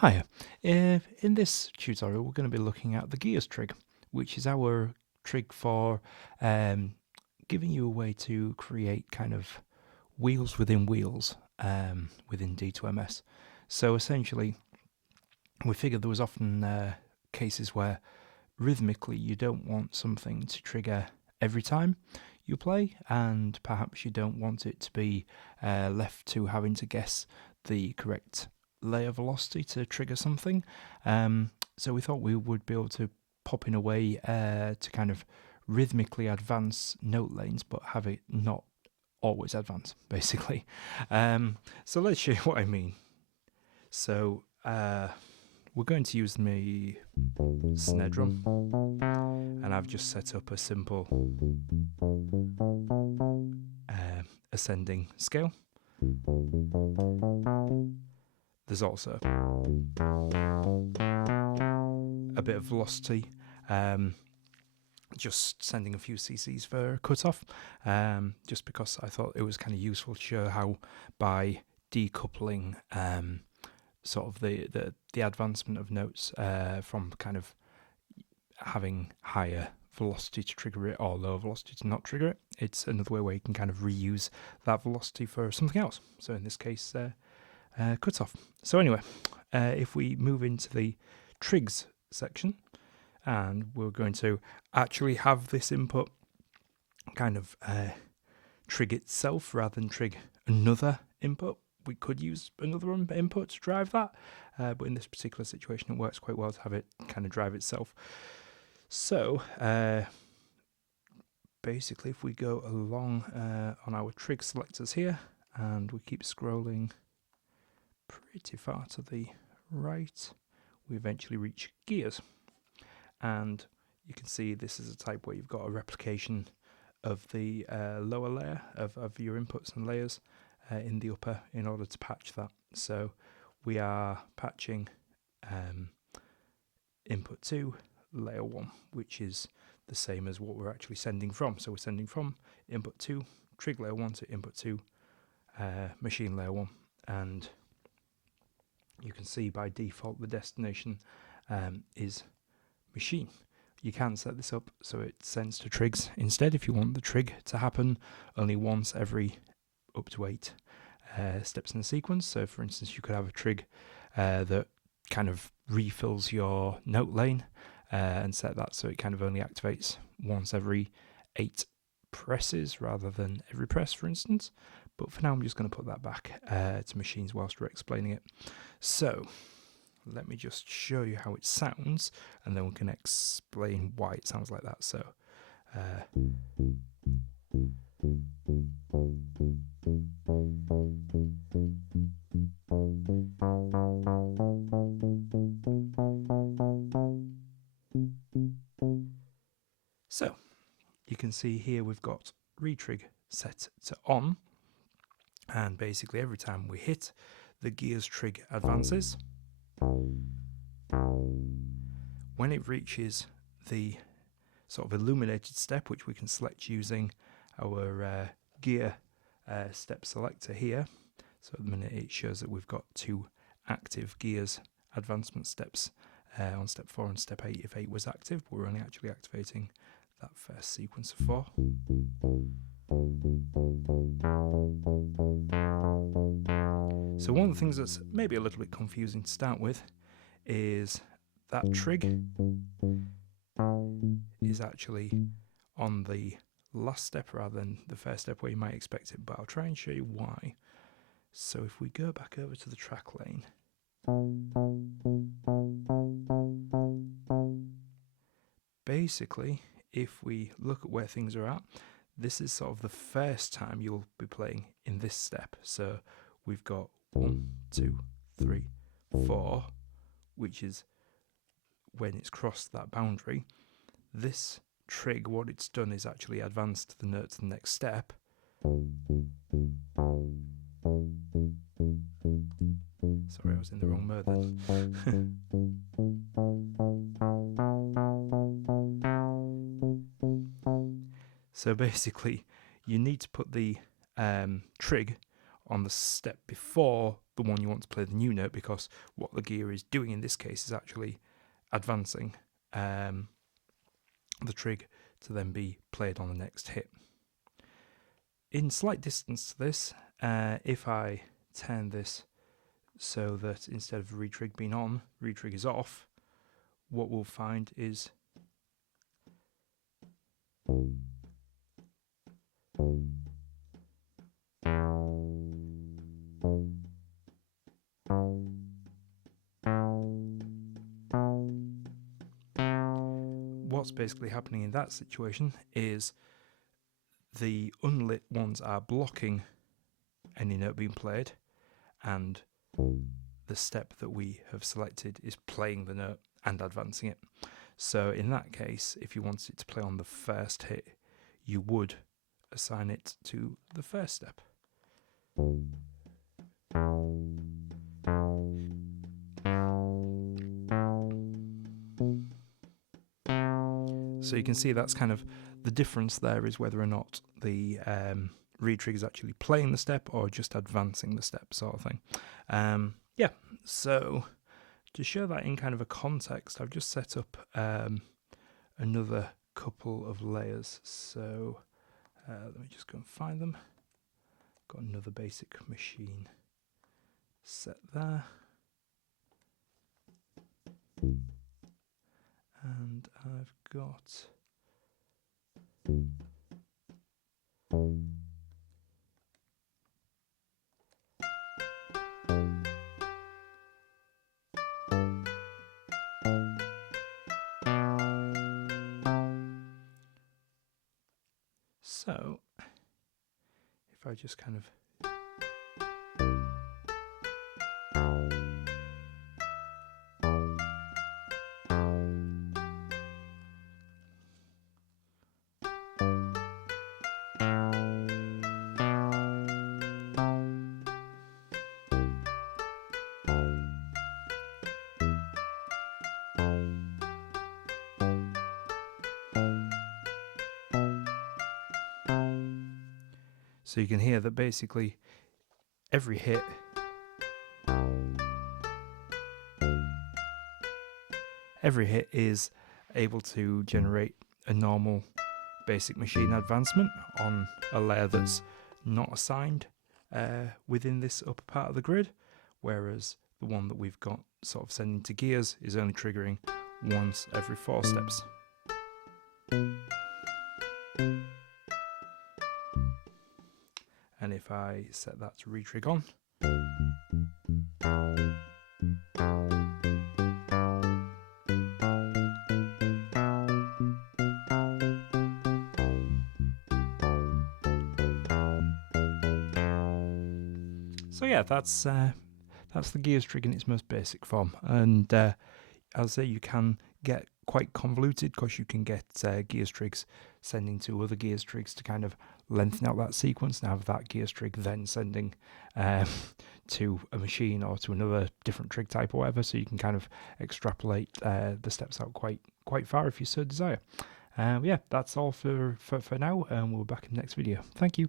Hiya. In this tutorial we're going to be looking at the Gears Trig, which is our trig for giving you a way to create kind of wheels within wheels within D2MS. So essentially we figured there was often cases where rhythmically you don't want something to trigger every time you play, and perhaps you don't want it to be left to having to guess the correct layer velocity to trigger something. So we thought we would be able to pop in a way to kind of rhythmically advance note lanes, but have it not always advance, basically. So let's show you what I mean. So we're going to use my snare drum, and I've just set up a simple ascending scale. There's also a bit of velocity, just sending a few cc's for cutoff, just because I thought it was kind of useful to show how by decoupling sort of the advancement of notes from kind of having higher velocity to trigger it or lower velocity to not trigger it, it's another way where you can kind of reuse that velocity for something else. So in this case, cutoff. So anyway, if we move into the trigs section, and we're going to actually have this input kind of trig itself rather than trig another input. We could use another input to drive that, but in this particular situation it works quite well to have it kind of drive itself. So basically if we go along on our trig selectors here, and we keep scrolling pretty far to the right, we eventually reach gears, and you can see this is a type where you've got a replication of the lower layer of your inputs and layers in the upper in order to patch that. So we are patching input 2 layer 1, which is the same as what we're actually sending from. So we're sending from input 2 trig layer 1 to input 2 machine layer 1, and you can see by default the destination is machine. You can set this up so it sends to trigs instead if you want the trig to happen only once every up to 8 steps in the sequence. So for instance, you could have a trig that kind of refills your note lane and set that so it kind of only activates once every 8 presses rather than every press, for instance. But for now I'm just going to put that back to machines whilst we're explaining it. So let me just show you how it sounds, and then we can explain why it sounds like that. So so you can see here we've got retrig set to on, and basically every time we hit, the Gears Trig advances. When it reaches the sort of illuminated step, which we can select using our gear step selector here, so at the minute it shows that we've got 2 active gears advancement steps on step 4 and step 8 if 8 was active, but we're only actually activating that first sequence of 4. So one of the things that's maybe a little bit confusing to start with is that trig is actually on the last step rather than the first step where you might expect it, but I'll try and show you why. So if we go back over to the track lane, basically if we look at where things are at, this is sort of the first time you'll be playing in this step. So we've got 1, 2, 3, 4, which is when it's crossed that boundary. This trig, what it's done is actually advanced the note to the next step. Sorry, I was in the wrong mode then. So basically you need to put the trig on the step before the one you want to play the new note, because what the gear is doing in this case is actually advancing the trig to then be played on the next hit. In slight distance to this, if I turn this so that instead of retrig being on, retrig is off, what we'll find is what's basically happening in that situation is the unlit ones are blocking any note being played, and the step that we have selected is playing the note and advancing it. So in that case, if you wanted it to play on the first hit, you would assign it to the first step. So you can see that's kind of the difference there, is whether or not the retrig is actually playing the step or just advancing the step, sort of thing. Yeah, so to show that in kind of a context, I've just set up another couple of layers. So let me just go and find them. Got another basic machine set there. And I've got so if I just kind of so you can hear that basically every hit is able to generate a normal basic machine advancement on a layer that's not assigned within this upper part of the grid, whereas the one that we've got sort of sending to gears is only triggering once every 4 steps. And if I set that to retrig on, so yeah, that's the Gears Trig in its most basic form. And as I say, you can get quite convoluted, because you can get Gears Trigs sending to other Gears Trigs to kind of lengthen out that sequence, and have that Gears Trig then sending to a machine or to another different trig type or whatever. So you can kind of extrapolate the steps out quite far if you so desire. Yeah, that's all for now, and we'll be back in the next video. Thank you.